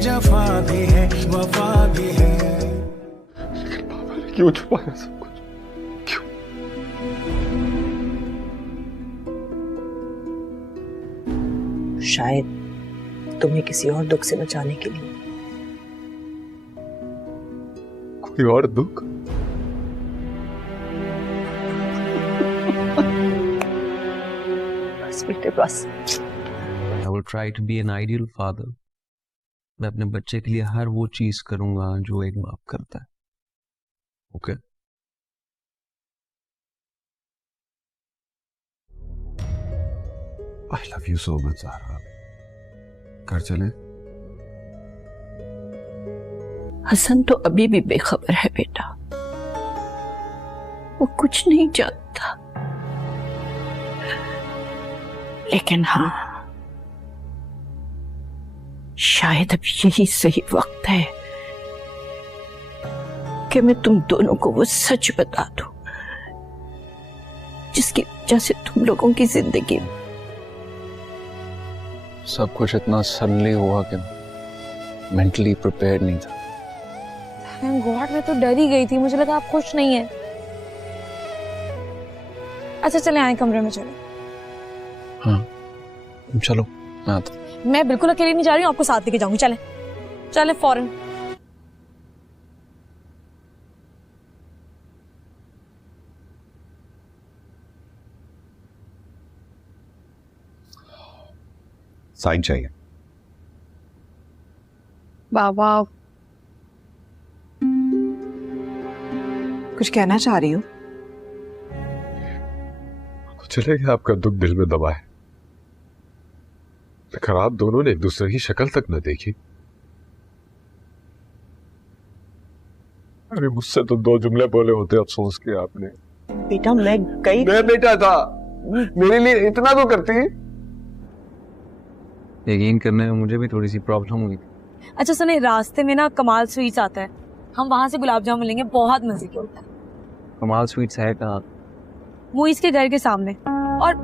जफा भी है वफा भी है। क्यों छुपाया सब कुछ, क्यों? शायद तुम्हें किसी और दुख से बचाने के लिए। कोई और दुख? बस बेटे बस। I will try to be an ideal father. मैं अपने बच्चे के लिए हर वो चीज करूंगा जो एक बाप करता है। Okay? I love you so much, Zahra. घर चले? हसन तो अभी भी बेखबर है बेटा, वो कुछ नहीं जानता। लेकिन हाँ, शायद अब यही सही वक्त है कि मैं तुम दोनों को वो सच बता दूं जिसकी वजह से तुम लोगों की जिंदगी में सब कुछ इतना सडनली हुआ कि मेंटली प्रिपेयर्ड नहीं था। थैंक गॉड, मैं तो डर ही गई थी, मुझे लगा आप खुश नहीं है। अच्छा चले आए कमरे में, चलो। हाँ चलो, मैं आता हूँ। मैं बिल्कुल अकेली नहीं जा रही हूँ, आपको साथ लेके जाऊंगी। चले चले फौरन। साइन चाहिए। बाबा कुछ कहना चाह रही हो? चले कि आपका दुख दिल में दबा है, लेकिन आप दोनों ने एक दूसरे की शक्ल तक न देखी। अरे मुझसे तो 2 जुमले बोले होते, अफसोस किया आपने। बेटा मैं बेटा था, मेरे लिए इतना तो करती। यकीन करने में मुझे भी थोड़ी सी प्रॉब्लम हुई थी। अच्छा सुने, रास्ते में ना कमाल स्वीट्स आता है, हम वहां से गुलाब जामुन लेंगे, बहुत मजे के होता है। कमाल स्वीट्स है कहाँ? मुइस के घर के सामने। और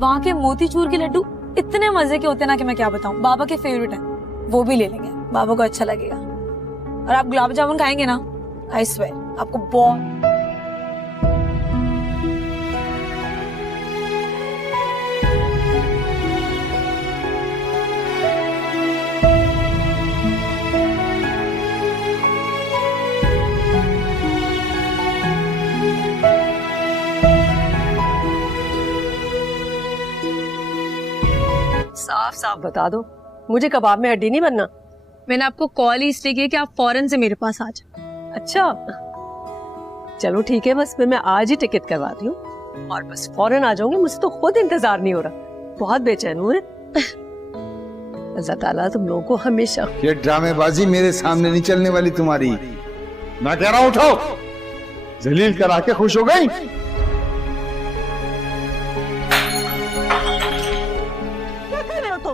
वहाँ के मोतीचूर के लड्डू इतने मजे के होते हैं ना कि मैं क्या बताऊं। बाबा के फेवरेट है, वो भी ले लेंगे, बाबा को अच्छा लगेगा। और आप गुलाब जामुन खाएंगे ना, आई स्वेयर आपको बहुत। साफ साफ बता दो, मुझे कबाब में हड्डी नहीं बनना। मैंने आपको कॉल ही इसलिए किया कि आप फौरन से मेरे पास आ जाए। अच्छा चलो ठीक है, बस मैं आज ही टिकट करवाती हूँ और बस फौरन आ जाऊंगी। मुझे तो खुद इंतजार नहीं हो रहा, बहुत बेचैन हूँ। अल्लाह ताला तुम लोगों को हमेशा। ये ड्रामेबाजी मेरे सामने नहीं चलने वाली तुम्हारी। मैं कह रहा हूँ उठाओ, जलील करा के खुश हो गई।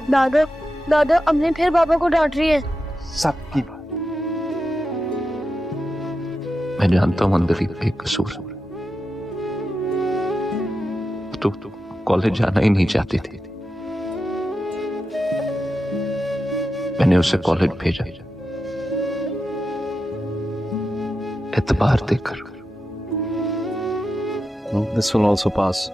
दादा दादा अम्मी फिर पापा को डांट रही है। सबकी बात मैं जानता हूँ अंदर बेकसूर तू कॉलेज जाना ही नहीं चाहती थी। मैंने उसे कॉलेज भेजा एतबार देकर। दिस विल आल्सो पास।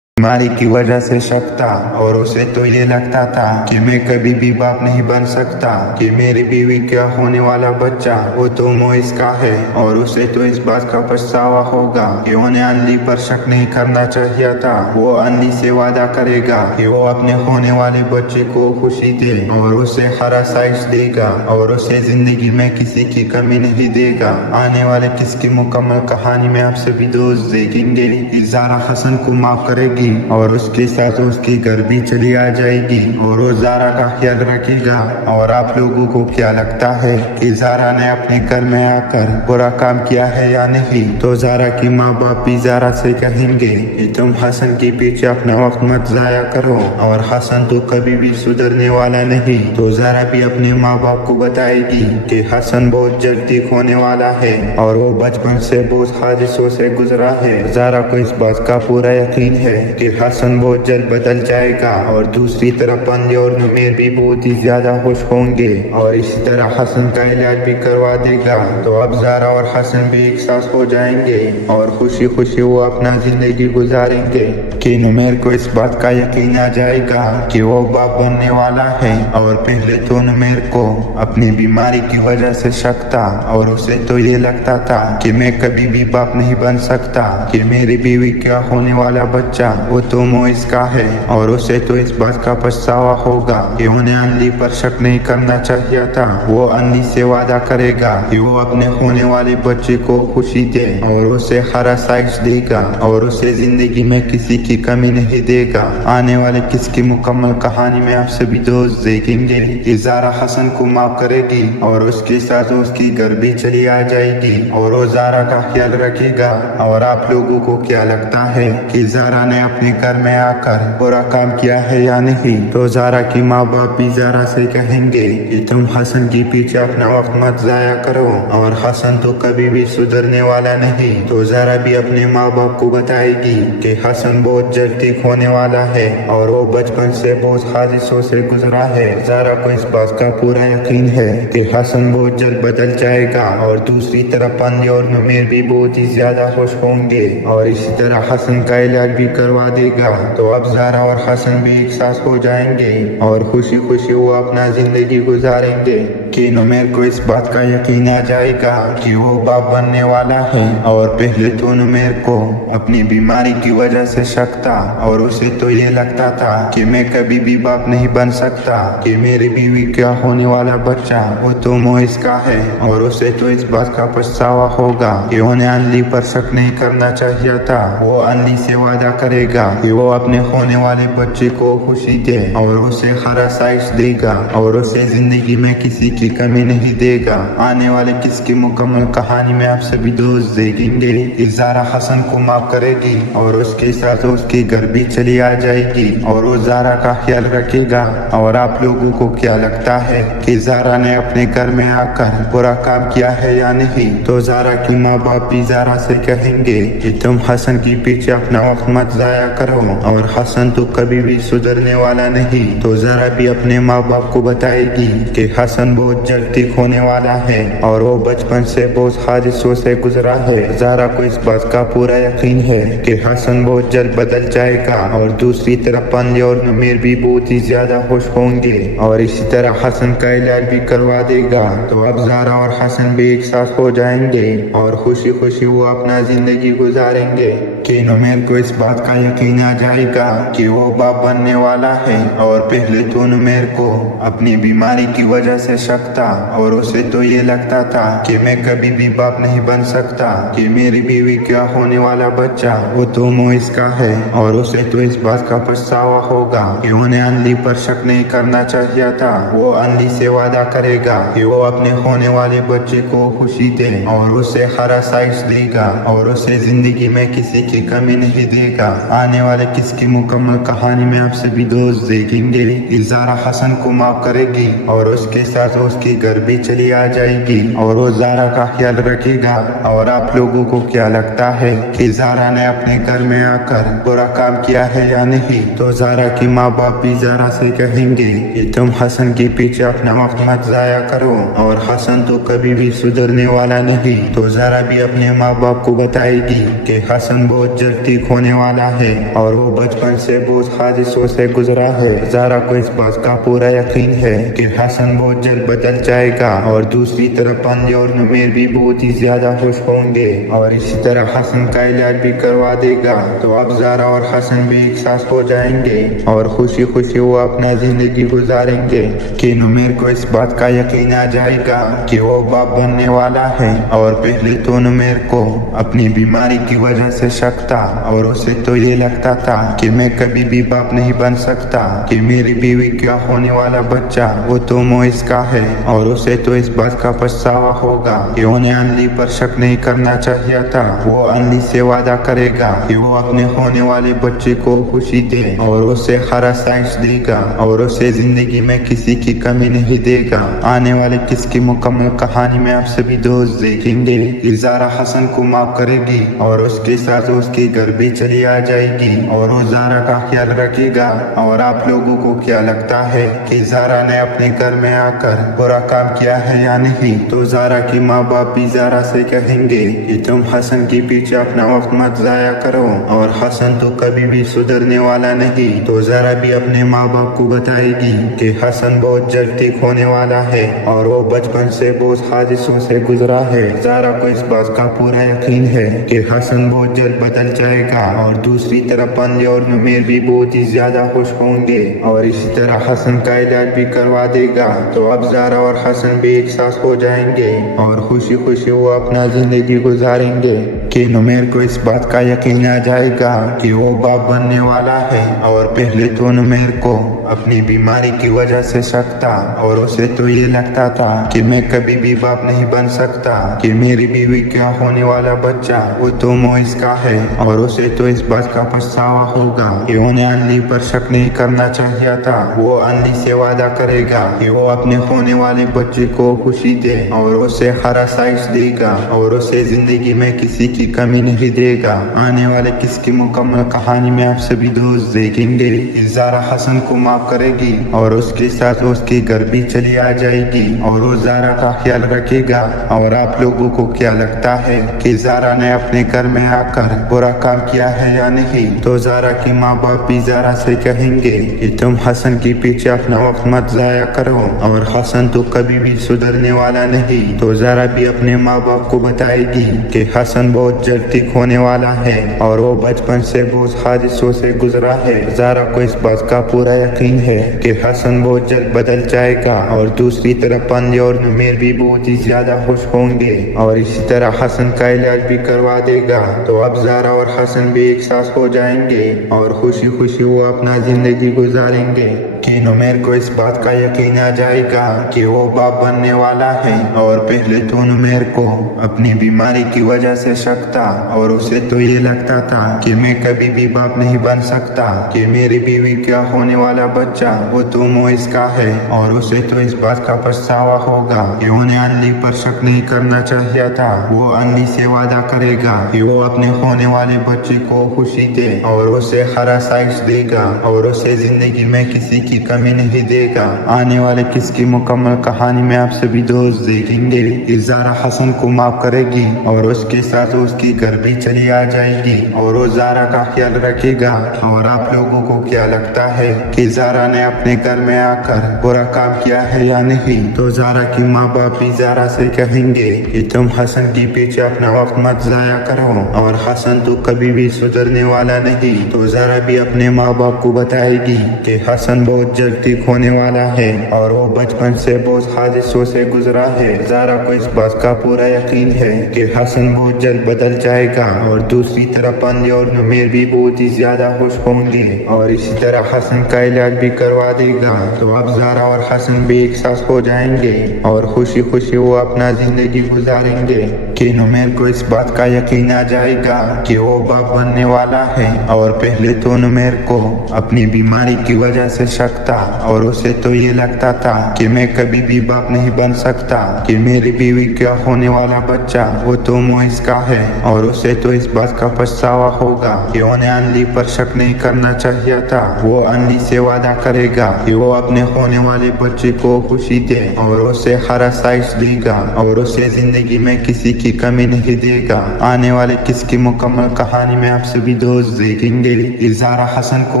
बीमारी की वजह से शक था और उसे तो ये लगता था कि मैं कभी भी बाप नहीं बन सकता, कि मेरी बीवी का होने वाला बच्चा वो तो मोइस का है। और उसे तो इस बात का पछतावा होगा कि उन्हें अनली पर शक नहीं करना चाहिए था। वो अनली से वादा करेगा कि वो अपने होने वाले बच्चे को खुशी दे और उसे हरा साइज देगा और उसे जिंदगी में किसी की कमी नहीं देगा। आने वाले किसकी मुकम्मल कहानी में आप सभी दोस्त देखेंगे। ज़ारा हसन को माफ करेगी जाएगी और उसके साथ उसके घर भी चली आ जाएगी और वो ज़ारा का ख्याल रखेगा। और आप लोगों को क्या लगता है कि ज़ारा ने अपने घर में आकर बुरा काम किया है या नहीं? तो ज़ारा की माँ बाप भी ज़ारा से कहेंगे कि तुम हसन के पीछे अपना वक्त मत ज़ाया करो और हसन तो कभी भी सुधरने वाला नहीं। तो ज़ारा भी अपने माँ बाप को बताएगी कि हसन बहुत जल्द ठीक होने वाला है और वो बचपन से बहुत हादिसों से गुजरा है। ज़ारा को इस बात का पूरा यकीन है कि हसन बहुत जल्द बदल जाएगा और दूसरी तरफ बंदे और नुमेर भी बहुत ही ज्यादा खुश होंगे और इसी तरह हसन का इलाज भी करवा देगा। तो अब ज़ारा और हसन भी एक साथ हो जाएंगे और खुशी खुशी वो अपना जिंदगी गुजारेंगे कि नुमेर को इस बात का यकीन आ जाएगा कि वो बाप बनने वाला है। और पहले तो नुमेर को अपनी बीमारी की वजह से शक था और उसे तो ये लगता था कि मैं कभी भी बाप नहीं बन सकता, कि मेरी बीवी क्या होने वाला बच्चा वो तो मोइस का है। और उसे तो इस बात का पछतावा होगा कि उन्हें अंधी पर शक नहीं करना चाहिए था। वो अंधी से वादा करेगा कि वो अपने होने वाले बच्चे को खुशी दे और उसे हर आसाइश देगा और उसे जिंदगी में किसी की कमी नहीं देगा। आने वाले किसकी मुकम्मल कहानी में आप सभी दोस्त देखेंगे कि ज़ारा हसन को माफ करेगी और उसके साथ उसकी घर भी चली आ जाएगी और वो ज़ारा का ख्याल रखेगा। और आप लोगों को क्या लगता है कि ज़ारा ने अपने घर में आकर बुरा काम किया है या नहीं? तो ज़ारा की माँ बाप भी ज़ारा से कहेंगे कि तुम हसन के पीछे अपना वक्त मत ज़ाया करो और हसन तो कभी भी सुधरने वाला नहीं। तो ज़ारा भी अपने माँ बाप को बताएगी कि हसन बहुत जल्द ठीक होने वाला है और वो बचपन से बहुत हादिसों से गुजरा है। ज़ारा को इस बात का पूरा यकीन है कि हसन बहुत जल्द बदल जाएगा और दूसरी तरफ बंदे और नुमेर भी बहुत ही ज्यादा खुश होंगे और इसी तरह हसन का इलाज भी करवा देगा। तो अब ज़ारा और हसन भी एक साथ हो जाएंगे और खुशी खुशी वो अपना जिंदगी गुजारेंगे कि नुमेर को इस बात का यकीन आ जाएगा कि वो बाप बनने वाला है। और पहले तो नुमेर को अपनी बीमारी की वजह से शक था और उसे तो ये लगता था कि मैं कभी भी बाप नहीं बन सकता, कि मेरी बीवी क्या होने वाला बच्चा वो तो मोइस का है। और उसे तो इस बात का पछतावा होगा कि उन्हें अंधी पर शक नहीं करना चाहिए था। वो अंधी से वादा करेगा कि वो अपने होने वाले बच्चे को खुशी दे और उसे हर आसाइश देगा और उसे जिंदगी में किसी की कमी नहीं देगा। आने वाले किसकी मुकम्मल कहानी में आप सभी दोस्त देखेंगे कि ज़ारा हसन को माफ करेगी और उसके साथ उसके घर भी चली आ जाएगी और वो ज़ारा का ख्याल रखेगा। और आप लोगों को क्या लगता है कि ज़ारा ने अपने घर में आकर बुरा काम किया है या नहीं? तो ज़ारा की माँ बाप भी ज़ारा से कहेंगे कि तुम हसन के पीछे अपना वक्त मत ज़ाया करो और हसन तो कभी भी सुधरने वाला नहीं। तो ज़ारा भी अपने माँ बाप को बताएगी कि हसन बहुत जल्द ठीक होने वाला है और वो बचपन से बहुत हादिसों से गुजरा है। ज़ारा को इस बात का पूरा यकीन है कि हसन बहुत जल्द बदल जाएगा और दूसरी तरफ बंदे और नुमेर भी बहुत ही ज्यादा खुश होंगे और इसी तरह हसन का इलाज भी करवा देगा। तो अब ज़ारा और हसन भी एक साथ हो जाएंगे और खुशी खुशी वो अपना जिंदगी गुजारेंगे कि नुमेर को इस बात का यकीन आ जाएगा कि वो बाप बनने वाला है। और पहले तो नुमेर को अपनी बीमारी की वजह से शक था और उसे तो ये लगता था कि मैं कभी भी बाप नहीं बन सकता, कि मेरी बीवी क्या होने वाला बच्चा वो तो मोइस का है। और उसे तो इस बात का पछतावा होगा कि उन्हें अंधी पर शक नहीं करना चाहिए था। वो अंधी से वादा करेगा कि वो अपने होने वाले बच्चे को खुशी दे और उसे हर आसाइश देगा और उसे जिंदगी में किसी की कमी नहीं देगा। आने वाले किसकी मुकम्मल कहानी में आप सभी दोस्त देखेंगे कि ज़ारा हसन को माफ करेगी और उसके साथ उसके घर भी चली आ जाएगी और वो ज़ारा का ख्याल रखेगा। और आप लोगों को क्या लगता है कि ज़ारा ने अपने घर में आकर बुरा काम किया है या नहीं? तो ज़ारा की माँ बाप भी ज़ारा से कहेंगे कि तुम हसन के पीछे अपना वक्त मत ज़ाया करो और हसन तो कभी भी सुधरने वाला नहीं। तो ज़ारा भी अपने माँ बाप को बताएगी कि हसन बहुत जल्द ठीक होने वाला है और वो बचपन से बहुत हादिसों से गुजरा है। ज़ारा को इस बात का पूरा यकीन है कि हसन बहुत जल्द बदल जाएगा और दूसरी तरफ बंदे और नुमेर भी बहुत ही ज्यादा खुश होंगे और इसी तरह हसन का इलाज भी करवा देगा। तो अब ज़ारा और हसन भी एक साथ हो जाएंगे और खुशी खुशी वो अपना जिंदगी गुजारेंगे कि नुमेर को इस बात का यकीन आ जाएगा कि वो बाप बनने वाला है। और पहले तो नुमेर को अपनी बीमारी की वजह से शक था और उसे तो ये ये लगता था कि मैं कभी भी बाप नहीं बन सकता, कि मेरी बीवी क्या होने वाला बच्चा वो तो मोइस का है और उसे तो इस बात का पछतावा होगा कि उन्हें अनली पर शक नहीं करना चाहिए था। वो अनली से वादा करेगा कि वो अपने होने वाले बच्चे को खुशी दे और उसे हरा साइंस देगा और उसे जिंदगी में किसी की कमी नहीं देगा। आने वाले किसकी मुकम्मल कहानी में आप सभी दोस्त देखेंगे। ज़ारा हसन को माफ करेगी और उसके साथ उसके घर भी चली आ जाएगी और वो ज़ारा का ख्याल रखेगा। और आप लोगों को क्या लगता है कि ज़ारा ने अपने घर में आकर बुरा काम किया है या नहीं? तो ज़ारा की माँ बाप भी ज़ारा से कहेंगे कि तुम हसन के पीछे अपना वक्त मत ज़ाया करो और हसन तो कभी भी सुधरने वाला नहीं। तो ज़ारा भी अपने माँ बाप को बताएगी कि हसन बहुत जल्द ठीक होने वाला है और वो बचपन से बहुत हादिसों से गुजरा है। ज़ारा को इस बात का पूरा यकीन है कि हसन बहुत जल्द बदल जाएगा। और दूसरी तरफ अनली और नुमेर भी बहुत ही ज्यादा खुश होंगे और इसी तरह हसन का इलाज भी करवा देगा। तो अब ज़ारा और हसन भी एक साथ हो जाएंगे और खुशी खुशी वो अपना जिंदगी गुजारेंगे कि नुमेर को इस बात का यकीन आ जाएगा कि वो बाप बनने वाला है। और पहले तो नुमेर को अपनी बीमारी की वजह से शक था और उसे तो ये लगता था कि मैं कभी भी बाप नहीं बन सकता, कि मेरी बीवी क्या होने वाला बच्चा वो तो मोइस का है और उसे तो इस बात का पछतावा होगा कि उन्हें अनली पर शक नहीं करना चाहिए था। वो अनली से वादा करेगा कि वो अपने होने वाले बच्चे को खुशी दे और उसे हरा साइज देगा और उसे जिंदगी में किसी की कमी नहीं देगा। आने वाले किसकी मुकम्मल कहानी में आप सभी दोस्त देखेंगे। ज़ारा हसन को माफ करेगी और उसके साथ उसके घर भी चली आ जाएगी और वो ज़ारा का ख्याल रखेगा। और आप लोगों को क्या लगता है कि ज़ारा ने अपने घर में आकर बुरा काम किया है या नहीं? तो ज़ारा की माँ बाप भी ज़ारा से कहेंगे कि तुम हसन के पीछे अपना वक्त मत ज़ाया करो और हसन तो कभी भी सुधरने वाला नहीं। तो ज़ारा भी अपने माँ बाप को बताएगी कि हसन बहुत जल्द ठीक होने वाला है और वो बचपन से बहुत हादिसों से गुजरा है। ज़ारा को इस बात का पूरा यकीन है कि हसन बहुत जल्द बदल जाएगा। और दूसरी तरफ अनली और नुमेर भी बहुत ही ज्यादा खुश होंगे और इसी तरह हसन का इलाज भी करवा देगा। तो अब ज़ारा और हसन भी एक साथ हो जाएंगे और खुशी खुशी वो अपना जिंदगी गुजारेंगे कि नुमेर को इस बात का यकीन आ जाएगा कि वो बाप बनने वाला है। और पहले तो नुमेर को अपनी बीमारी की वजह से शक था और उसे तो ये लगता था कि मैं कभी भी बाप नहीं बन सकता, कि मेरी बीवी क्या होने वाला बच्चा वो तो मोइस का है और उसे तो इस बात का पछतावा होगा कि उन्हें अनली पर शक नहीं करना चाहिए था। वो अनली से वादा करेगा कि वो अपने होने वाले बच्चे को खुशी दे और उसे हरा साइज देगा और उसे जिंदगी में किसी की कमी नहीं देगा। आने वाले किसकी मुकम्मल कहानी में आप सभी दोस्त देखेंगे। ज़ारा हसन को माफ करेगी और उसके साथ उसके घर भी चली आ जाएगी और वो ज़ारा का ख्याल रखेगा। और आप लोगों को क्या लगता है कि ज़ारा ने अपने घर में आकर बुरा काम किया है या नहीं? तो ज़ारा की माँ बाप भी ज़ारा से कहेंगे कि तुम हसन के पीछे अपना वक्त मत ज़ाया करो और हसन तो कभी भी सुधरने वाला नहीं। तो ज़ारा भी अपने माँ बाप को बताएगी कि हसन बहुत जल्द ठीक होने वाला है और वो बचपन से बहुत हादिसों से गुजरा है। ज़ारा को इस बात का पूरा यकीन है कि हसन बहुत जल्द बदल जाएगा। और दूसरी तरफ अनली और नुमेर भी बहुत ही ज्यादा खुश होंगे और इसी तरह हसन का इलाज भी करवा देगा। तो अब ज़ारा और हसन भी एक साथ हो जाएंगे और खुशी खुशी वो अपना जिंदगी गुजारेंगे कि नुमेर को इस बात का यकीन आ जाएगा कि वो बाप बनने वाला है। और पहले तो नुमेर को अपनी बीमारी की वजह से शक था और उसे तो ये लगता था कि मैं कभी भी बाप नहीं बन सकता, कि मेरी बीवी क्या होने वाला बच्चा वो तो मोइस का है और उसे तो इस बात का पछतावा होगा कि उन्हें अनली पर शक नहीं करना चाहिए था। वो अनली से वादा करेगा कि वो अपने होने वाले बच्चे को खुशी दे और उसे हरा साइज देगा और उसे जिंदगी में किसी की कमी नहीं देगा। आने वाले किसकी मुकम्मल कहानी में आप सभी दोस्त देखेंगे। ज़ारा हसन को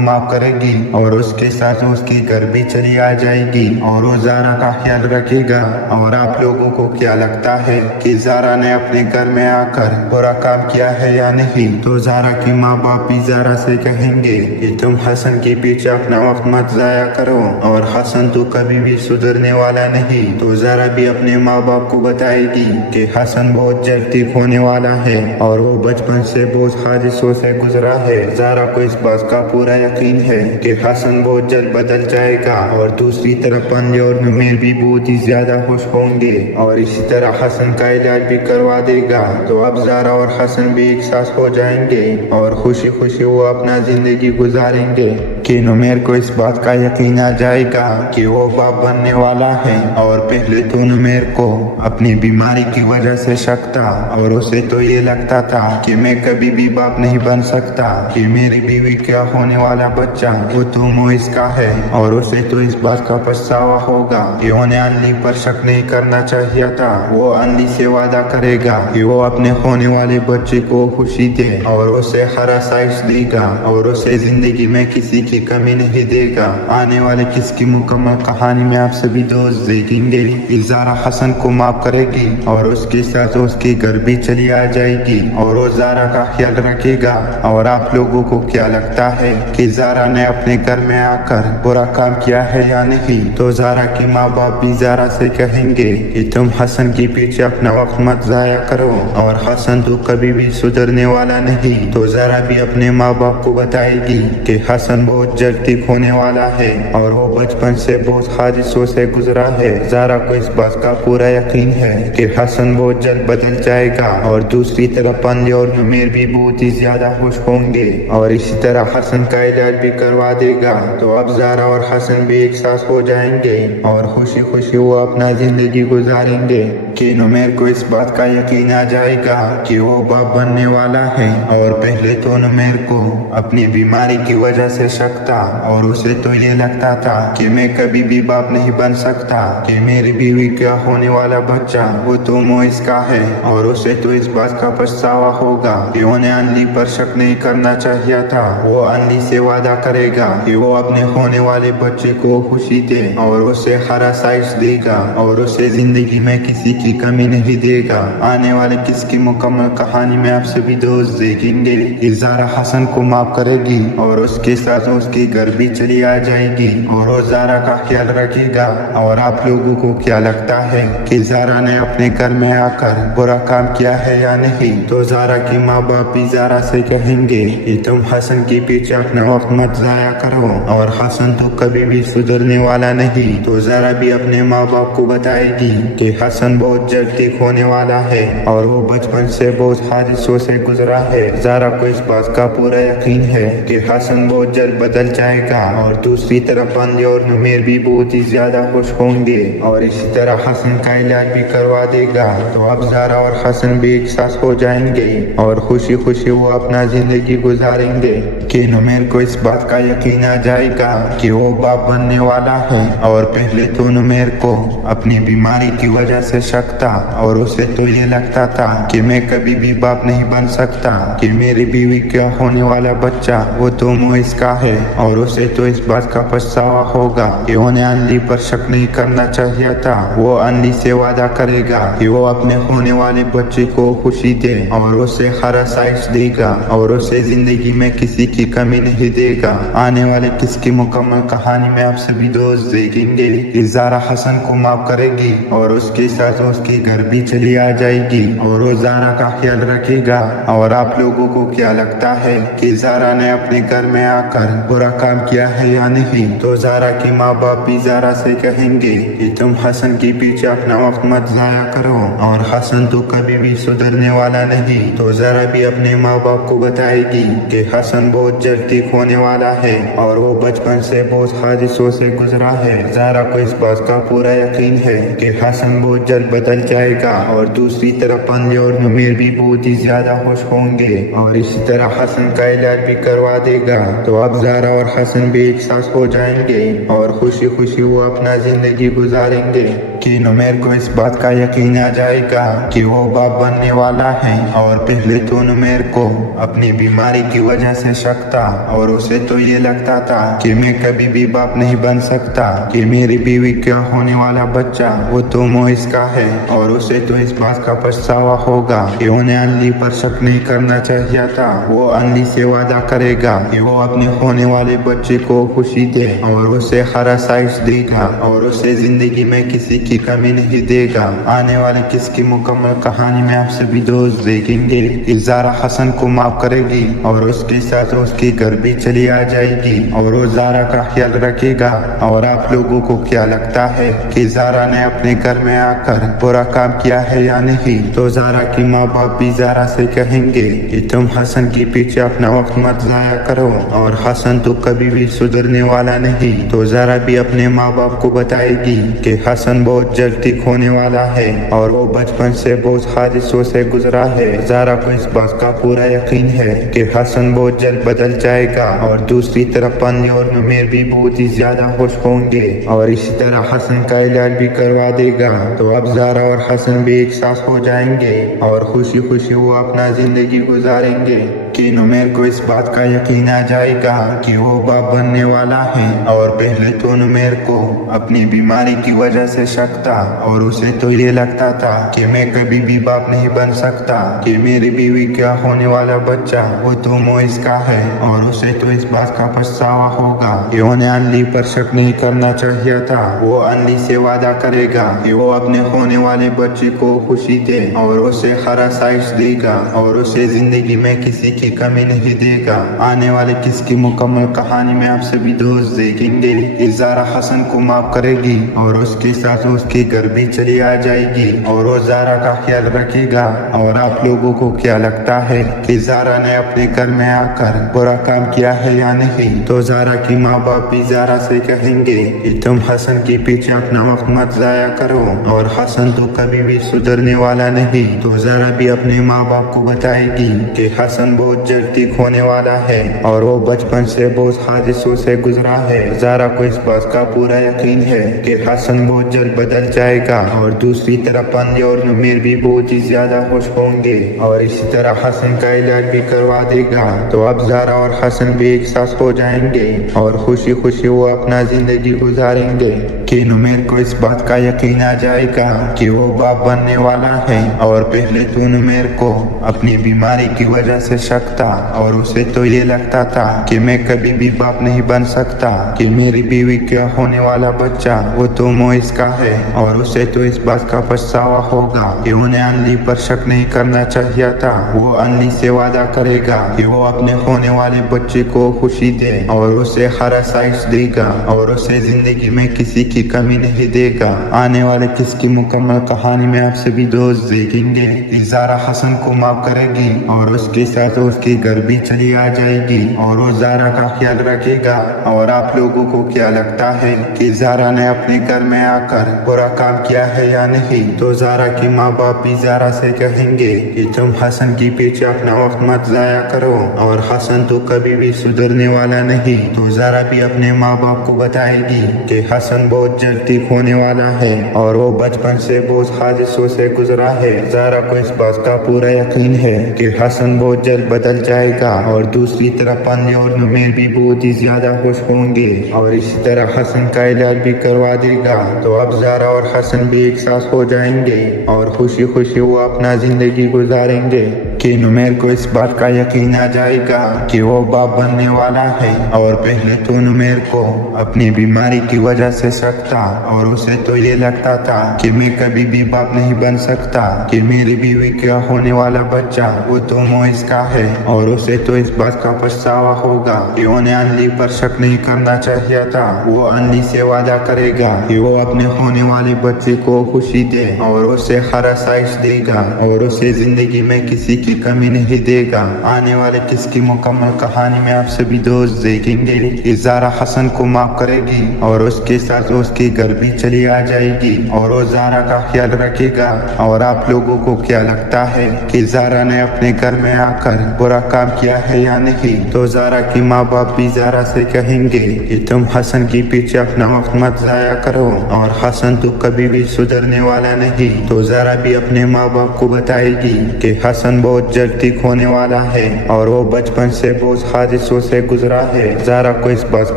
माफ करेगी और उसके साथ उसके घर भी चली आ जाएगी और वो ज़ारा का ख्याल रखेगा। और आप लोगों को क्या लगता है कि ज़ारा ने अपने घर में आकर बुरा काम किया है या नहीं? तो ज़ारा की माँ बाप भी ज़ारा से कहेंगे कि तुम हसन के पीछे अपना वक्त मत जाया करो, और हसन तो कभी भी सुधरने वाला नहीं। तो ज़रा भी अपने माँ बाप को बताएगी कि हसन बहुत जल्द ठीक होने वाला है और वो बचपन से बहुत हादिसों से गुजरा है। ज़रा को इस बात का पूरा यकीन है कि हसन बहुत जल्द बदल जाएगा, और दूसरी तरफ अंजू और नुमेर भी बहुत ही ज्यादा खुश होंगे और इसी तरह हसन का इलाज भी करवा देगा। तो अब ज़ारा और हसन भी एक साथ हो जाएंगे और खुशी खुशी वो अपना जिंदगी गुजारेंगे कि नुमेर को इस बात का यकीन आ जाएगा कि वो बाप बनने वाला है। और पहले तो नुमेर को अपनी बीमारी की वजह से शक था और उसे तो ये लगता था कि मैं कभी भी बाप नहीं बन सकता, कि मेरी बीवी क्या होने वाला बच्चा वो तो मोइस का है। और उसे तो इस बात का पछतावा होगा कि उन्हें अनली पर शक नहीं करना चाहिए था। वो अनली से वादा करेगा कि वो अपने होने वाले बच्चे को खुशी दे और उसे हर आसाइश देगा और उसे जिंदगी में किसी की कमी नहीं देगा। आने वाले किसकी मुकम्मल कहानी में आप सभी दोस्त देखेंगे। ज़ारा हसन को माफ करेगी और उसके साथ उसके घर भी चली आ जाएगी और वो ज़ारा का ख्याल रखेगा। और आप लोगों को क्या लगता है कि ज़ारा ने अपने घर में आकर बुरा काम किया है या नहीं? तो ज़ारा के माँ बाप भी ज़ारा से कहेंगे कि तुम हसन के पीछे अपना वक्त मत ज़ाया करो और हसन तो कभी भी सुधरने वाला नहीं। तो ज़ारा भी अपने माँ बाप को बताएगी कि हसन बहुत जल्द ठीक होने वाला है और वो बचपन से बहुत हादिसों से गुजरा है। ज़ारा को इस बात का पूरा यकीन है कि हसन बहुत जल्द बदल जाएगा और दूसरी तरफ अंजू और नुमेर भी बहुत ही ज्यादा खुश होंगे और इसी तरह हसन का इलाज भी करवा देगा। तो अब ज़ारा और हसन भी एक साथ हो जाएंगे और खुशी खुशी वो अपना जिंदगी गुजारेंगे कि नुमेर को इस बात का यकीन आ जाएगा कि वो बाप बनने वाला है। और पहले तो नुमेर को अपनी बीमारी की वजह से शक था और उसे तो ये लगता था कि मैं कभी भी बाप नहीं बन सकता, कि मेरी बीवी क्या होने वाला बच्चा वो तो मोइस का है। और उसे तो इस बात का पछतावा होगा कि उन्हें अनली पर शक नहीं करना चाहिए था। वो अनली से वादा करेगा कि वो अपने होने वाले बच्चे को खुशी दे और उसे हर आसाइश देगा और उसे जिंदगी में किसी की कमी नहीं देगा। आने वाले किसकी मुकम्मल कहानी में आप सभी दोस्त देखेंगे। ज़ारा हसन को माफ करेगी और उसके साथ उसके घर भी चली आ जाएगी और वो ज़ारा का ख्याल रखेगा। और आप लोगों को क्या लगता है कि ज़ारा ने अपने घर में आकर बुरा काम किया है या नहीं? तो ज़ारा के माँ बाप भी ज़ारा से कहेंगे कि तुम हसन के पीछे अपना वक्त मत ज़ाया करो और हसन तो कभी भी सुधरने वाला नहीं। तो ज़ारा भी अपने माँ बाप को बताएगी कि हसन बहुत जल्द ठीक होने वाला है और वो बचपन से बहुत हादिसों से गुजरा है। ज़ारा को इस बात का पूरा यकीन है कि हसन बहुत जल्द बदल जाएगा और दूसरी तरफ अंजू और नुमेर भी बहुत ही ज्यादा खुश होंगे और इसी तरह हसन का इलाज भी करवा देगा। तो अब ज़ारा और हसन भी एक साथ हो जाएंगे और खुशी खुशी वो अपना जिंदगी गुजारेंगे कि नुमेर को इस बात का यकीन आ जाएगा कि वो बाप बनने वाला है। और पहले तो नुमेर को अपनी बीमारी की वजह से शक था और उसे तो ये लगता था कि मैं कभी भी बाप नहीं बन सकता, कि मेरी बीवी क्या होने वाला बच्चा वो तो मोइस का है। और उसे तो इस बात का पछतावा होगा कि उन्हें अनली पर शक नहीं करना चाहिए था। वो अनली से वादा करेगा कि वो अपने होने वाले बच्चे को खुशी दे और उसे हर आसाइश देगा और उसे जिंदगी में किसी की कमी नहीं देगा। आने वाले किसकी मुकम्मल कहानी में आप सभी दोस्त देखेंगे। ज़ारा हसन को माफ करेगी और उसके साथ उसके घर भी चली आ जाएगी और वो ज़ारा का ख्याल रखेगा। और आप लोगों को क्या लगता है कि ज़ारा ने अपने घर में आकर बुरा काम किया है या नहीं? तो ज़ारा के माँ बाप भी ज़ारा से कहेंगे कि तुम हसन के पीछे अपना वक्त मत ज़ाया करो और हसन तो कभी भी सुधरने वाला नहीं। तो ज़ारा भी अपने माँ बाप को बताएगी कि हसन बहुत जल्द ठीक होने वाला है और वो बचपन से बहुत हादिसों से गुजरा है। ज़ारा को इस बात का पूरा यकीन है कि हसन बहुत जल्द बदल जाएगा और दूसरी तरफ अंजू और नुमेर भी बहुत ही ज्यादा खुश होंगे और इसी तरह हसन का इलाज भी करवा देगा। तो अब ज़ारा और हसन भी एक साथ हो जाएंगे और खुशी खुशी वो अपना जिंदगी गुजारेंगे कि नुमेर को इस बात का यकीन आ जाएगा कि वो बाप बनने वाला है। और पहले तो नुमेर को अपनी बीमारी की वजह से शक था और उसे तो ये लगता था कि मैं कभी भी बाप नहीं बन सकता, कि मेरी बीवी क्या होने वाला बच्चा वो तो मोइस का है। और उसे तो इस बात का पछतावा होगा कि उन्हें अनली पर शक नहीं करना चाहिए था। वो अनली से वादा करेगा कि वो अपने अपने होने वाले बच्चे को खुशी दे और उसे हर आसाइश देगा और उसे जिंदगी में किसी की कमी नहीं देगा। आने वाले किसकी मुकम्मल कहानी में आप सभी दोस्त देखेंगे कि ज़ारा हसन को माफ करेगी और उसके साथ उसके घर भी चली आ जाएगी और वो ज़ारा का ख्याल रखेगा। और आप लोगों को क्या लगता है कि ज़ारा ने अपने घर में आकर बुरा काम किया है या नहीं? तो ज़ारा की माँ बाप भी ज़ारा से कहेंगे कि तुम हसन के पीछे अपना वक्त मत ज़ाया करो और हसन तो कभी भी सुधरने वाला नहीं। तो ज़ारा भी अपने माँ बाप को बताएगी कि हसन बहुत जल्द ठीक होने वाला है और वो बचपन से बहुत हादिसों से गुजरा है। ज़ारा को इस बात का पूरा यकीन है कि हसन बहुत जल्द बदल जाएगा। और दूसरी तरफ अन्नी और नुमेर भी बहुत ही ज्यादा खुश होंगे और इसी तरह हसन का इलाज भी करवा देगा। तो अब ज़ारा और हसन भी एक साथ हो जाएंगे और खुशी खुशी वो अपना जिंदगी गुजारेंगे कि नुमेर को इस बात का यकीन आ जाएगा कि वो बाप बनने वाला है। और पहले तो नुमेर को अपनी बीमारी की वजह से शक था और उसे तो ये लगता था कि मैं कभी भी बाप नहीं बन सकता, कि मेरी बीवी का होने वाला बच्चा वो तो मोइस का है। और उसे तो इस बात का पछतावा होगा कि उन्हें अनली पर शक नहीं करना चाहिए था। वो अनली से वादा करेगा कि वो अपने होने वाले बच्चे को खुशी दे और उसे हर आसाइश देगा और उसे जिंदगी में किसी की कमी नहीं देगा। आने वाले किसकी मुकम्मल कहानी में आप सभी दोस्त देखेंगे कि ज़ारा हसन को माफ करेगी और उसके साथ उसके घर भी चली आ जाएगी और वो ज़ारा का ख्याल रखेगा। और आप लोगों को क्या लगता है कि ज़ारा ने अपने घर में आकर बुरा काम किया है या नहीं? तो ज़ारा की माँ बाप भी ज़ारा से कहेंगे कि तुम हसन के पीछे अपना वक्त मत ज़ाया करो और हसन तो कभी भी सुधरने वाला नहीं। तो ज़ारा भी अपने माँ बाप को बताएगी कि हसन बहुत जल्द ठीक होने वाला है और वो बचपन से बहुत हादिसों से गुजरा है। ज़ारा को इस बात का पूरा यकीन है कि हसन बहुत जल्द बदल जाएगा। और दूसरी तरफ अन्नी और नुमेर भी बहुत ही ज्यादा खुश होंगे और इसी तरह हसन का इलाज भी करवा देगा। तो अब ज़ारा और हसन भी एक साथ हो जाएंगे और खुशी खुशी वो अपना जिंदगी गुजारेंगे कि नुमेर को इस बात का यकीन आ जाएगा कि वो बाप बनने वाला है। और पहले तो नुमेर को अपनी बीमारी की वजह से शक था और उसे तो ये लगता था कि मैं कभी भी बाप नहीं बन सकता, कि मेरी बीवी का होने वाला बच्चा वो तो मोइस का है। और उसे तो इस बात का पछतावा होगा कि उन्हें अनली पर शक नहीं करना चाहिए था। वो अनली से वादा करेगा कि वो अपने होने वाले बच्चे को खुशी दे और उसे हर आसाइश देगा और उसे जिंदगी में किसी की कमी नहीं देगा। आने वाले किसकी मुकम्मल कहानी में आप सभी दोस्त देखेंगे कि ज़ारा हसन को माफ करेगी और उसके साथ उसके घर भी चली आ जाएगी और वो ज़ारा का ख्याल रखेगा। और आप लोगों को क्या लगता है कि ज़ारा ने अपने घर में आकर बुरा काम किया है या नहीं? तो ज़ारा की माँ बाप भी ज़ारा से कहेंगे कि तुम हसन के पीछे अपना वक्त मत ज़ाया करो और हसन तो कभी भी सुधरने वाला नहीं। तो ज़ारा भी अपने माँ बाप को बताएगी कि हसन बहुत जल्द ठीक होने वाला है और वो बचपन से बहुत हादिसों से गुजरा है। ज़ारा को इस बात का पूरा यकीन है कि हसन बहुत जल्द बदल जाएगा। और दूसरी तरफ अन्नी और नुमेर भी बहुत ही ज्यादा खुश होंगे और इसी तरह हसन का इलाज भी करवा देगा। तो अब ज़ारा और हसन भी एक साथ हो जाएंगे और खुशी खुशी वो अपना जिंदगी गुजारेंगे कि नुमेर को इस बात का यकीन आ जाएगा कि वो बाप बनने वाला है। और पहले तो नुमेर को अपनी बीमारी की वजह से शक था और उसे तो ये लगता था कि मैं कभी भी बाप नहीं बन सकता, कि मेरी बीवी का होने वाला बच्चा वो तो मोइस का है। और उसे तो इस बात का पछतावा होगा कि उन्हें अनली पर शक नहीं करना चाहिए था। वो अनली से वादा करेगा कि वो अपने होने वाले बच्चे को खुशी दे और उसे हर आसाइश देगा और उसे जिंदगी में किसी की कमी नहीं देगा। आने वाले किसकी मुकम्मल कहानी में आप सभी दोस्त देखेंगे कि ज़ारा हसन को माफ करेगी और उसके साथ उसके घर भी चली आ जाएगी और वो ज़ारा का ख्याल रखेगा। और आप लोगों को क्या लगता है कि ज़ारा ने अपने घर में आकर बुरा काम किया है या नहीं? तो ज़ारा की माँ बाप भी ज़ारा से कहेंगे कि तुम हसन के पीछे अपना वक्त मत ज़ाया करो और हसन तो कभी भी सुधरने वाला नहीं। तो ज़ारा भी अपने माँ बाप को बताएगी कि हसन बहुत जल्द ठीक होने वाला है और वो बचपन से बहुत हादिसों से गुजरा है। ज़ारा को इस बात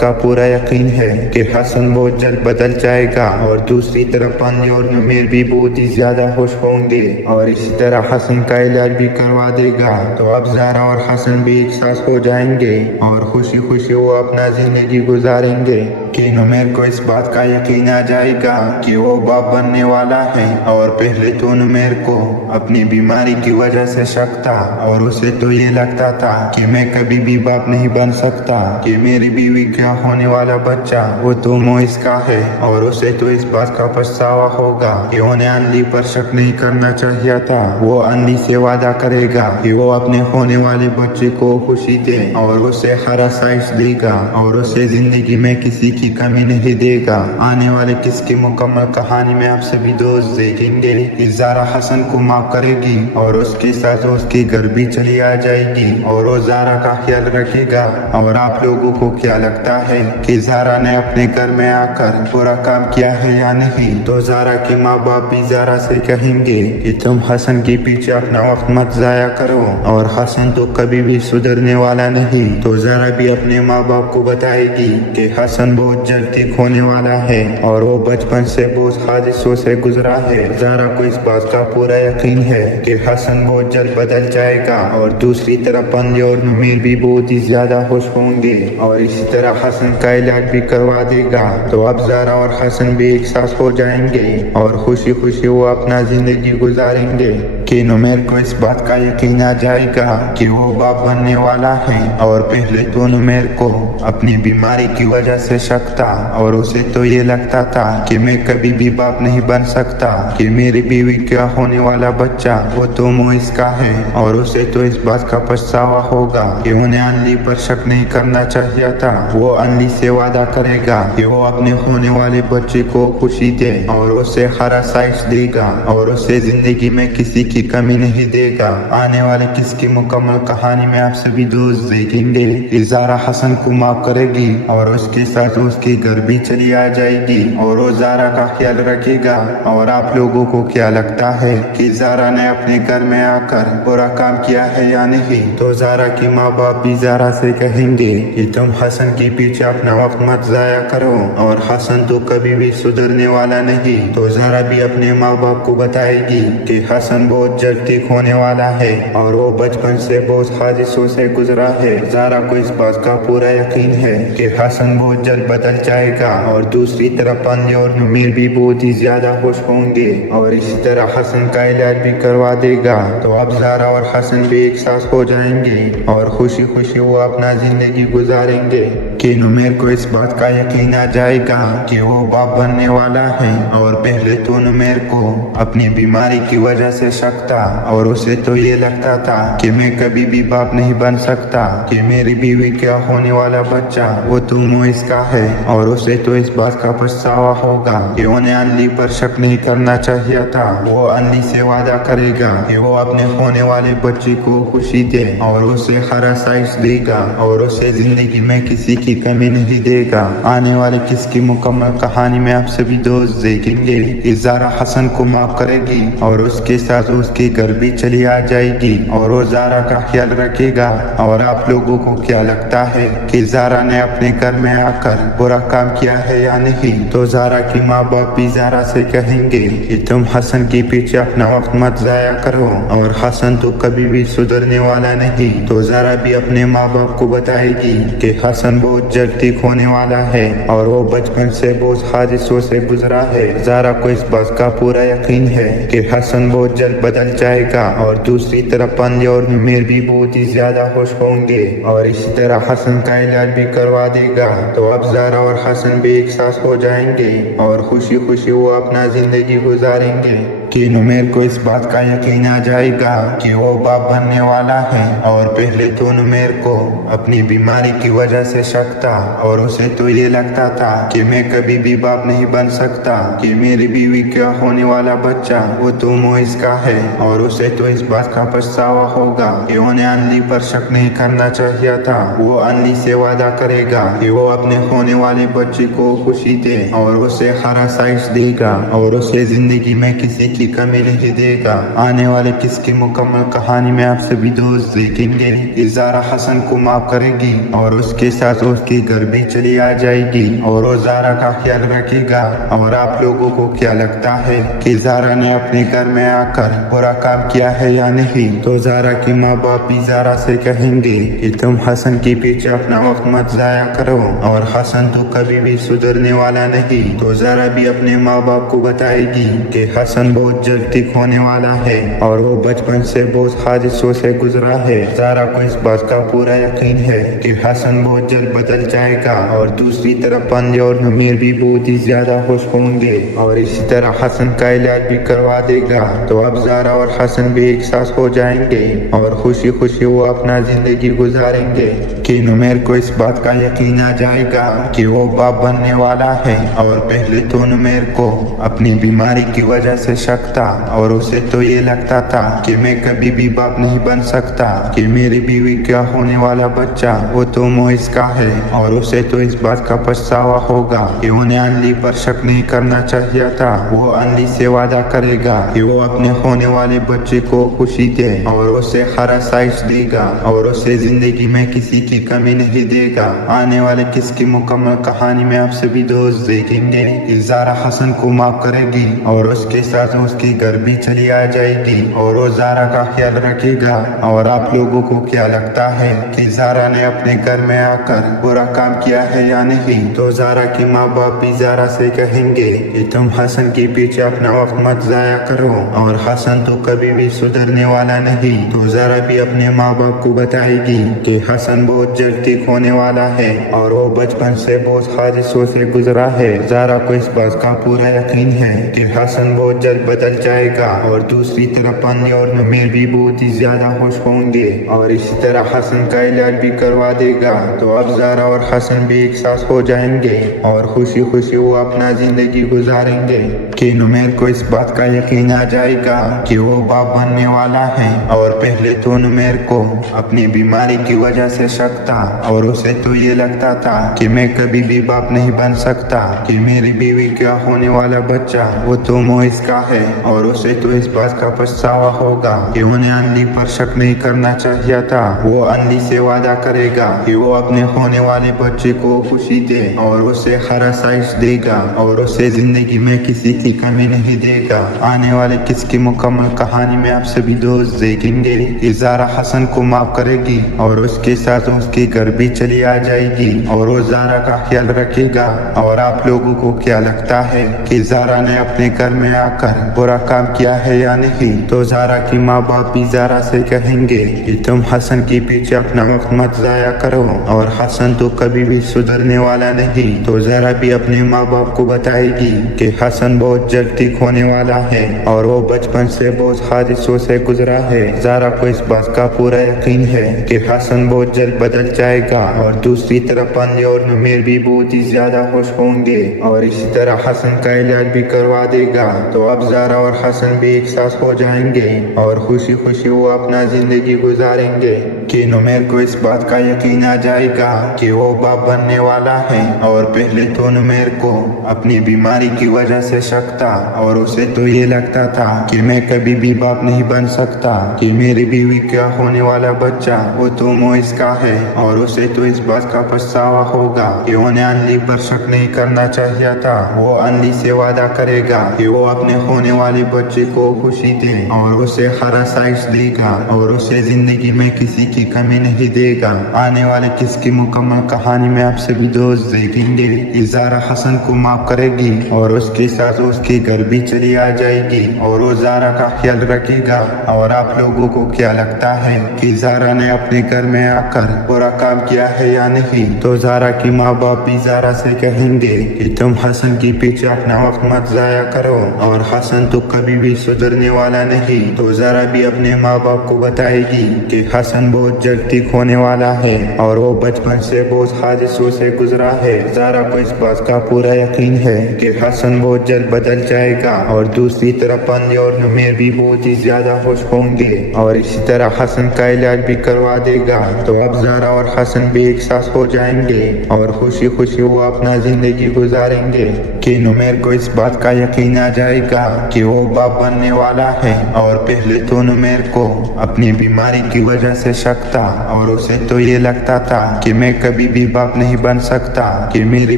का पूरा यकीन है कि हसन बहुत जल्द बदल بدل جائے گا اور دوسری طرف انلی اور نمیر بھی بہت ہی زیادہ خوش ہوں گے اور اسی طرح حسن کا علاج بھی کروا دے گا. تو اب زہرا اور حسن بھی ایک ساتھ ہو جائیں گے اور خوشی خوشی وہ اپنا زندگی گزاریں گے کہ نمیر کو اس بات کا یقین آ جائے گا کہ وہ باپ بننے والا ہے. اور پہلے تو نمیر کو اپنی بیماری کی وجہ سے شک تھا اور اسے تو یہ لگتا تھا کہ میں کبھی بھی باپ نہیں بن سکتا کہ میری بیوی کیا ہونے والا بچہ وہ تو موئس کا ہے. اور اسے تو اس بات کا پچھتاوا ہوگا کہ انہیں انلی پر شک نہیں کرنا چاہیے تھا. وہ انلی سے وعدہ کرے گا کہ وہ اپنے ہونے والے بچے کو خوشی دے اور اسے ہر آسائش دے گا اور اسے زندگی میں کسی کی کمی نہیں دے گا. آنے والے قصے کی مکمل کہانی میں آپ سبھی دوست دیکھیں گے کہ زہرا حسن کو معاف کرے گی اور اس کے ساتھ اس کے گھر بھی چلی آ جائے گی اور وہ زہرا کا خیال رکھے گا. اور آپ لوگوں کو کیا لگتا ہے کہ زہرا نے اپنے گھر میں آ کر پورا کام کیا ہے یا نہیں؟ تو زہرا کے ماں باپ بھی زہرا سے کہیں گے کہ تم حسن کے پیچھے اپنا وقت مت ضائع کرو اور حسن تو کبھی بھی سدھرنے والا نہیں. تو زہرا بھی اپنے ماں باپ کو بتائے گی کہ حسن بہت جلد ٹھیک ہونے والا ہے اور وہ بچپن سے بہت حادثوں سے گزرا ہے. زہرا کو اس بات کا پورا یقین ہے کہ حسن بہت جلد بدل جائے گا اور دوسری طرف انلی اور نمیر بھی بہت ہی زیادہ خوش ہوں گے اور اسی طرح حسن کا علاج بھی کروا دے گا. تو اب زہرا اور حسن بھی ایک ساتھ ہو جائیں گے اور خوشی خوشی وہ اپنا زندگی گزاریں گے کہ نمیر کو اس بات کا یقین آ جائے گا کہ وہ باپ بننے والا ہے. اور پہلے تو نمیر کو اپنی بیماری کی وجہ سے شک تھا اور اسے تو یہ لگتا تھا کہ میں کبھی بھی باپ نہیں بن سکتا کہ میری بیوی کیا ہونے والا بچہ وہ تو موئس کا ہے. اور اسے تو اس بات کا پچھتاوا ہوگا کہ انہیں انلی پر شک نہیں کرنا چاہیے تھا. وہ انلی سے وعدہ کرے گا کہ وہ اپنے ہونے والے بچے کو خوشی دے اور اسے ہر آسائش دے گا اور اسے زندگی میں کسی کی کمی نہیں دے گا. آنے والے قصے کی مکمل کہانی میں آپ سبھی دوست دیکھیں گے کہ زہرا حسن کو معاف کرے گی اور اس کے ساتھ اس کے گھر بھی چلی آ جائے گی اور وہ زہرا کا خیال رکھے گا. اور آپ لوگوں کو کیا لگتا ہے کہ زہرا نے اپنے گھر میں آ کر برا کام کیا ہے یا نہیں؟ تو زہرا کے ماں باپ بھی زہرا سے کہیں گے کہ تم حسن کے پیچھے اپنا وقت مت ضائع کرو اور حسن تو کبھی بھی سدھرنے والا نہیں. تو زہرا بھی اپنے ماں باپ کو بتائے گی کہ حسن بہت جلد ٹھیک ہونے والا ہے اور وہ بچپن سے بہت حادثوں سے گزرا ہے. زہرا کو اس بات کا پورا یقین ہے کہ حسن بہت جلد بدل جائے گا اور دوسری طرف انلی اور نمیر بھی بہت ہی زیادہ خوش ہوں گے اور اسی طرح حسن کا علاج بھی کروا دے گا. تو اب زہرا اور حسن بھی ایک ساتھ ہو جائیں گے اور خوشی خوشی وہ اپنا زندگی گزاریں گے کہ نمیر کو اس بات کا یقین آ جائے گا کہ وہ باپ بننے والا ہے. اور پہلے تو نمیر کو اپنی بیماری کی وجہ سے شک تھا اور اسے تو یہ لگتا تھا کہ میں کبھی بھی باپ نہیں بن سکتا کہ میری بیوی کیا ہونے والا بچہ وہ تو موئس کا ہے. اور اسے تو اس بات کا پچھتاوا ہوگا کہ انہیں انلی پر شک نہیں کرنا چاہیے تھا. وہ انلی سے وعدہ کرے گا کہ وہ اپنے ہونے والے بچے کو خوشی دے اور اسے ہر آسائش دے گا اور اسے زندگی میں کسی کی کمی نہیں دے گا. آنے والے قصے کی مکمل کہانی میں آپ سبھی دوست دیکھیں گے کہ زہرا حسن کو معاف کرے گی اور اس کے ساتھ اس کے گھر بھی چلی آ جائے گی اور وہ زہرا کا خیال رکھے گا. اور آپ لوگوں کو کیا لگتا ہے کہ زہرا نے اپنے گھر میں آ کر برا کام کیا ہے یا نہیں؟ تو زہرا کی ماں باپ بھی زہرا سے کہیں گے کہ تم حسن کے پیچھے اپنا وقت مت ضائع کرو اور حسن تو کبھی بھی سدھرنے والا نہیں. تو زہرا بھی اپنے ماں باپ کو بتائے گی کہ حسن بہت جلد ٹھیک ہونے والا ہے اور وہ بچپن سے بہت حادثوں سے گزرا ہے. زہرا کو اس بات کا پورا یقین ہے کہ حسن بہت جلد بدل جائے گا اور دوسری طرف انلی اور نمیر بھی بہت ہی زیادہ خوش ہوں گے اور اسی طرح حسن کا علاج بھی کروا دے گا. تو اب زہرا اور حسن بھی ایک ساتھ ہو جائیں گے اور خوشی خوشی وہ اپنا زندگی گزاریں گے کہ نمیر کو اس بات کا یقین آ جائے گا کہ وہ باپ بننے والا ہے. اور پہلے تو نمیر کو اپنی بیماری کی وجہ سے شک تھا اور اسے تو یہ لگتا تھا کہ میں کبھی بھی باپ نہیں بن سکتا کہ میری بیوی کیا ہونے والا بچہ وہ تو موئس کا ہے. اور اسے تو اس بات کا پچھتاوا ہوگا کہ انہیں انلی پر شک نہیں کرنا چاہیے تھا. وہ انلی سے وعدہ کرے گا کہ وہ اپنے ہونے والے بچے کو خوشی دے اور اسے ہر آسائش دے گا اور اسے زندگی میں کسی کی کمی نہیں دے گا. آنے والے قصے کی مکمل کہانی میں آپ سبھی دوست دیکھیں گے کہ زہرا حسن کو معاف کرے گی اور اس کے ساتھ اس उसके घर भी चली आ जाएगी और वो ज़ारा का ख्याल रखेगा। और आप लोगों को क्या लगता है कि ज़ारा ने अपने घर में आकर बुरा काम किया है या नहीं? तो ज़ारा की माँ बाप भी ज़ारा से कहेंगे कि तुम हसन के पीछे अपना वक्त मत ज़ाया करो और हसन तो कभी भी सुधरने वाला नहीं। तो ज़ारा भी अपने माँ बाप को बताएगी कि हसन बहुत जल्द ठीक होने वाला है और वो बचपन से बहुत हादसों से गुजरा है। ज़ारा को इस बात का पूरा यकीन है कि हसन बहुत जल्द बदल जाएगा। और दूसरी तरफ अंजू और नुमेर भी बहुत ही ज्यादा खुश होंगे और इसी तरह हसन का इलाज भी करवा देगा। तो अब ज़ारा और हसन भी एक साथ हो जाएंगे और खुशी खुशी वो अपना जिंदगी गुजारेंगे कि नुमेर को इस बात का यकीन आ जाएगा कि वो बाप बनने वाला है। और पहले तो नुमेर को अपनी बीमारी की वजह से शक था और उसे तो ये लगता था कि मैं कभी भी बाप नहीं बन सकता, कि मेरी बीवी का होने वाला बच्चा वो तो मोइस का है। और उसे तो इस बात का पछतावा होगा कि उन्हें अनली पर शक नहीं करना चाहिए था। वो अनली से वादा करेगा कि वो अपने होने वाले बच्चे को खुशी दे और उसे हर आसाइश देगा और उसे जिंदगी में किसी की कमी नहीं देगा। आने वाले किसकी मुकम्मल कहानी में आप सभी दोस्त देखेंगे कि ज़ारा हसन को माफ करेगी और उसके साथ उसके घर भी चली आ जाएगी और वो ज़ारा का ख्याल रखेगा। और आप लोगों को क्या लगता है कि ज़ारा ने अपने घर में आकर बुरा काम किया है या नहीं? तो ज़ारा की माँ बाप भी ज़ारा से कहेंगे कि तुम हसन के पीछे अपना वक्त मत ज़ाया करो और हसन तो कभी भी सुधरने वाला नहीं। तो ज़ारा भी अपने माँ बाप को बताएगी कि हसन बहुत जल्द ठीक होने वाला है और वो बचपन से बहुत हादसों से गुजरा है। ज़ारा को इस बात का पूरा यकीन है कि हसन बहुत जल्द बदल जाएगा। और दूसरी तरफ अन्नी और नुमेर भी बहुत ही ज्यादा खुश होंगे और इसी तरह हसन का इलाज भी करवा देगा। तो अब ज़ारा और हसन भी एक साथ हो जाएंगे और खुशी खुशी वो अपना जिंदगी गुजारेंगे कि नुमेर को इस बात का यकीन आ जाएगा कि वो बाप बनने वाला है। और पहले तो नुमेर को अपनी बीमारी की वजह से शक था और उसे तो ये लगता था कि मैं कभी भी बाप नहीं बन सकता, कि मेरी बीवी का होने वाला बच्चा वो तो मोइस का है। और उसे तो इस बात का पछतावा होगा कि उन्हें अनली पर शक नहीं करना चाहिए था। वो अनली से वादा करेगा कि वो अपने होने वाले बच्चे को खुशी दे और उसे हर आसाइश देगा और उसे जिंदगी में किसी की कमी नहीं देगा। आने वाले किसकी मुकम्मल कहानी में आप सभी दोस्त देखेंगे कि ज़ारा हसन को माफ करेगी और उसके साथ उसके घर भी चली आ जाएगी और वो ज़ारा का ख्याल रखेगा। और आप लोगों को क्या लगता है कि ज़ारा ने अपने घर में आकर बुरा काम किया है या नहीं? तो ज़ारा की माँ बाप भी ज़ारा से कहेंगे कि तुम हसन के पीछे अपना वक्त मत ज़ाया करो और हसन तो कभी भी सुधरने वाला नहीं। तो ज़ारा भी अपने माँ बाप को बताएगी कि हसन बहुत जल्द ठीक होने वाला है और वो बचपन से बहुत हादसों से गुजरा है। ज़ारा को इस बात का पूरा यकीन है कि हसन बहुत जल्द बदल जाएगा। और दूसरी तरफ अन्नी और नुमेर भी बहुत ही ज्यादा खुश होंगे और इसी तरह हसन का इलाज भी करवा देगा। तो अब ज़ारा और हसन भी एक साथ हो जाएंगे और खुशी खुशी वो अपना जिंदगी गुजारेंगे कि नुमेर को इस बात का यकीन आ जाएगा कि वो बाप बनने वाला है। और पहले तो नुमेर को अपनी बीमारी की वजह से शक था और उसे तो ये लगता था कि मैं कभी भी बाप नहीं बन सकता, कि मेरी बीवी का होने वाला बच्चा वो तो मोइस का है। और उसे तो इस बात का पछतावा होगा कि उन्हें अनली पर शक नहीं करना चाहिए था। वो अनली से वादा करेगा कि वो अपने होने वाले बच्चे को खुशी दे और उसे हर आसाइश देगा और उसे जिंदगी में किसी की कमी नहीं देगा। आने वाले किसकी मुकम्मल कहानी में आप सभी दोस्त देखेंगे कि ज़ारा हसन को माफ करेगी और उसके साथ उसके घर भी चली आ जाएगी और वो ज़ारा का ख्याल रखेगा। और आप लोगों को क्या लगता है कि ज़ारा ने अपने घर में आकर बुरा काम किया है या नहीं? तो ज़ारा की माँ बाप भी ज़ारा से कहेंगे कि तुम हसन के पीछे अपना वक्त मत ज़ाया करो और हसन तो कभी भी सुधरने वाला नहीं। तो ज़ारा भी अपने माँ बाप को बताएगी कि हसन बहुत जल्द ठीक होने वाला है और वो बचपन से बहुत हादसों से गुजरा है। ज़ारा को इस बात का पूरा यकीन है कि हसन बहुत जल्द बदल जाएगा। और दूसरी तरफ अन्नी और नुमेर भी बहुत ही ज्यादा खुश होंगे और इसी तरह हसन का इलाज भी करवा देगा। तो अब ज़ारा और हसन भी एक साथ हो जाएंगे और खुशी खुशी वो अपना जिंदगी गुजारेंगे कि नुमेर को इस बात का यकीन आ जाएगा कि वो बाप बनने वाला है। और पहले तो नुमेर को अपनी बीमारी की वजह से शक था और उसे तो ये लगता था कि मैं कभी भी बाप नहीं बन सकता, कि मेरी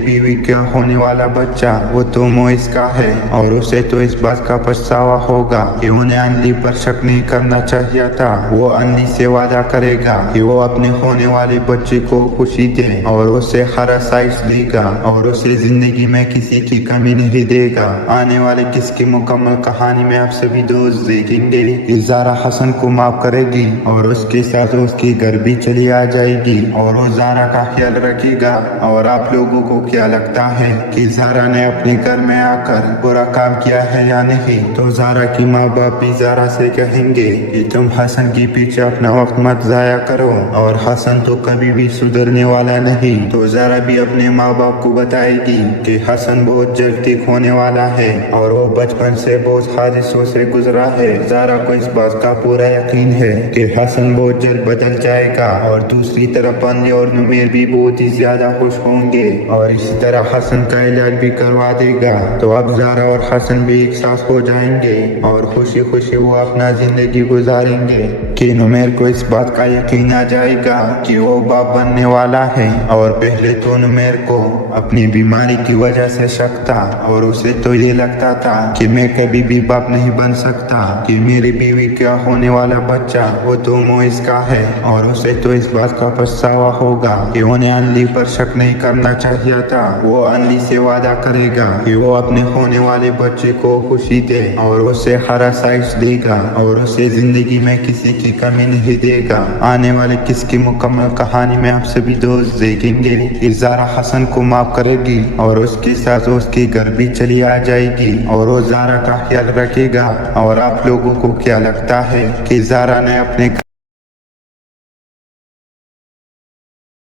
बीवी क्या होने वाला बच्चा वो तो मोइस का है, और उसे तो इस बात का पछतावा होगा कि उन्हें अनली पर शक नहीं करना चाहिए था। वो अनली से वादा करेगा कि वो अपने होने वाले बच्चे को खुशी दे और उसे हर आसाइश देगा और उसे जिंदगी में किसी की कमी नहीं देगा। आने वाले किसकी मुकम्मल कहानी में आप सभी दोस्त देखेंगे कि ज़ारा हसन को माफ करेगी और उसके साथ उसके घर भी चली आ जाएगी और वो ज़ारा का ख्याल रखेगा। और आप लोगों को क्या लगता है कि ज़ारा ने अपने घर में आकर बुरा काम किया है या नहीं? तो ज़ारा की माँ बाप भी ज़ारा से कहेंगे कि तुम हसन के पीछे अपना वक्त मत ज़ाया करो और हसन तो कभी भी सुधरने वाला नहीं। तो ज़ारा भी अपने माँ बाप को बताएगी कि हसन बहुत जल्द ठीक होने वाला है और वो बचपन से बहुत हादसों से गुजरा है। ज़ारा को इस बात का पूरा यकीन है कि हसन बहुत जल्द बदल जाएगा और दूसरी तरफ अनली और नुमेर भी बहुत ही ज्यादा खुश होंगे और इसी तरह हसन का इलाज भी करवा देगा। तो अब ज़ारा और हसन भी एक साथ हो जाएंगे और खुशी खुशी वो अपना जिंदगी गुजारेंगे कि नुमेर को इस बात का यकीन आ जाएगा कि वो बाप बनने वाला है। और पहले तो नुमेर को अपनी बीमारी की वजह से शक था और उसे तो ये लगता था कि मैं कभी भी बाप नहीं बन सकता, कि मेरी बीवी क्या होने वाला बच्चा वो तो मोइस का है, और उसे तो इस बात का पछतावा होगा कि उन्हें अनली पर शक नहीं करना चाहिए था। वो अनली से वादा करेगा कि वो अपने होने वाले बच्चे को खुशी दे और उसे हर आसाइश देगा और उसे जिंदगी में किसी की कमी नहीं देगा। आने वाले किसकी मुकम्मल कहानी में आप सभी दोस्त देखेंगे कि ज़ारा हसन को माफ करेगी और उसके साथ उसके घर भी चली आ जाएगी और वो ज़ारा का ख्याल रखेगा। और आप लोगों को क्या लगता है कि ज़ारा ने अपने